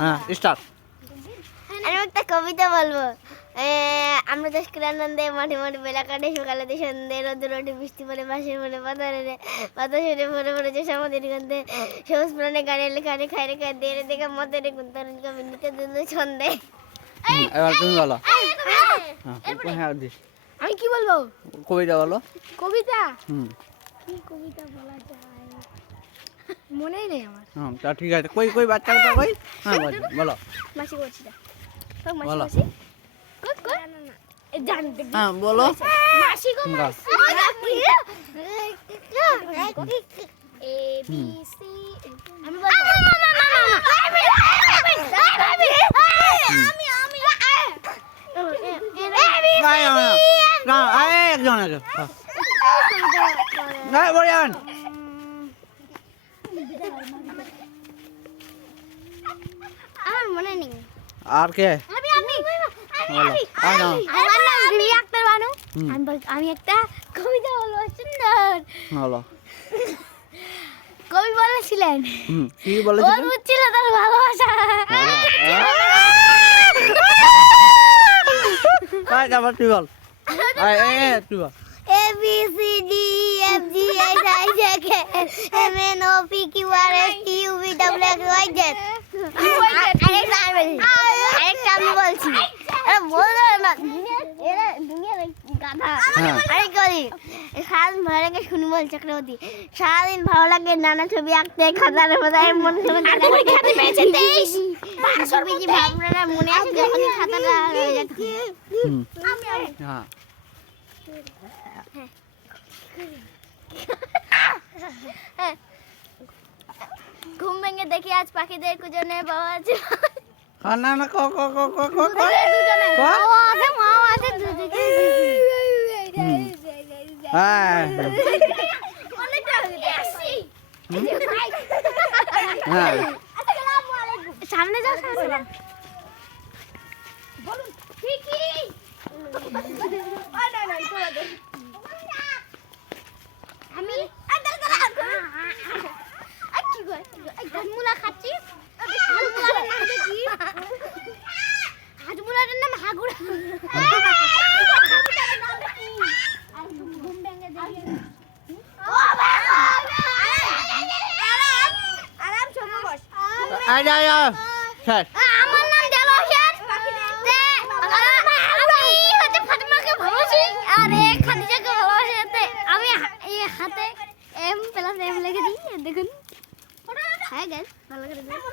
হ্যাঁ স্টার্ট। আমি একটা কবিতা বলবো। আমরা দেশ আনন্দে মাঠে মাঠে বেলা কাটে, সকালেতে সন্ধ্যে রোদে রোদে বৃষ্টি পড়ে বাঁশের পরে পাতারে পাতা শুনে ভরে ভরেছে সমাধির গন্ধে, সবুজ প্রাণে গানে লেখানে খায় রে খায় দিয়ে দেখে মতে রে গুন্তন কবি নিতে দিল ছন্দে। এবার তুমি বলো। হ্যাঁ আমি কি বলবো? কবিতা বলো। কবিতা? কি কবিতা বলা যায় মনেই নেই আমার। তা ঠিক আছে। কই কই বাচ্চাটা কই? হ্যাঁ বলো। মাসি বলছি না। বলো। মাসি কই কই না না এ জানতে। হ্যাঁ বলো। মাসি গো মাসি। এ বি সি আমি বলবো। একজন একজন বলেন। আমার মনে নেই। আর কে? আমি একটা কবিতা বলবো সুন্দর। বলো। কবি বলেছিলেন কি বলেছিলেন? ওর ছিল তার ভালোবাসা। তারপর তুই বল। তুই বল। A B C D E F G H I J K L M N O P Q R S T U V W X Y Z। আরেকটা আমি বলছি। বললো না দুনিয়ার গাধা। আরে করি সারাদিন ভালো লাগে শুনি বল চক্রবর্তী। সারাদিন ভালো লাগে নানা ছবি আঁকতে খাতার মধ্যে মন ভাবনা মনে আসে যখন খাতাটা হয়ে যায়। ঘুম ভেঙে দেখি আজ পাখিদের কুজনে বাবা আছে। না না ক ক ক ক ক হ্যাঁ সামনে যাও সামনে যাও বলুন ঠিকই আমি কি গো হাজমুলা খাচ্ছি। হাজমুলার নাম কি? হাজমুলার নাম হাগুড়া। ঘুম ভেঙে দেখি আরাম সঙ্গে বস। আমার নাম জালো হোসেন। আমি হচ্ছে ফাতেমাকে ভালোবাসি আর খাদিজাকে ভালোবাসি। আমি এই হাতে M + M লিখে দিই দেখুন। হ্যাঁ গাইস ভালো করে দেখুন।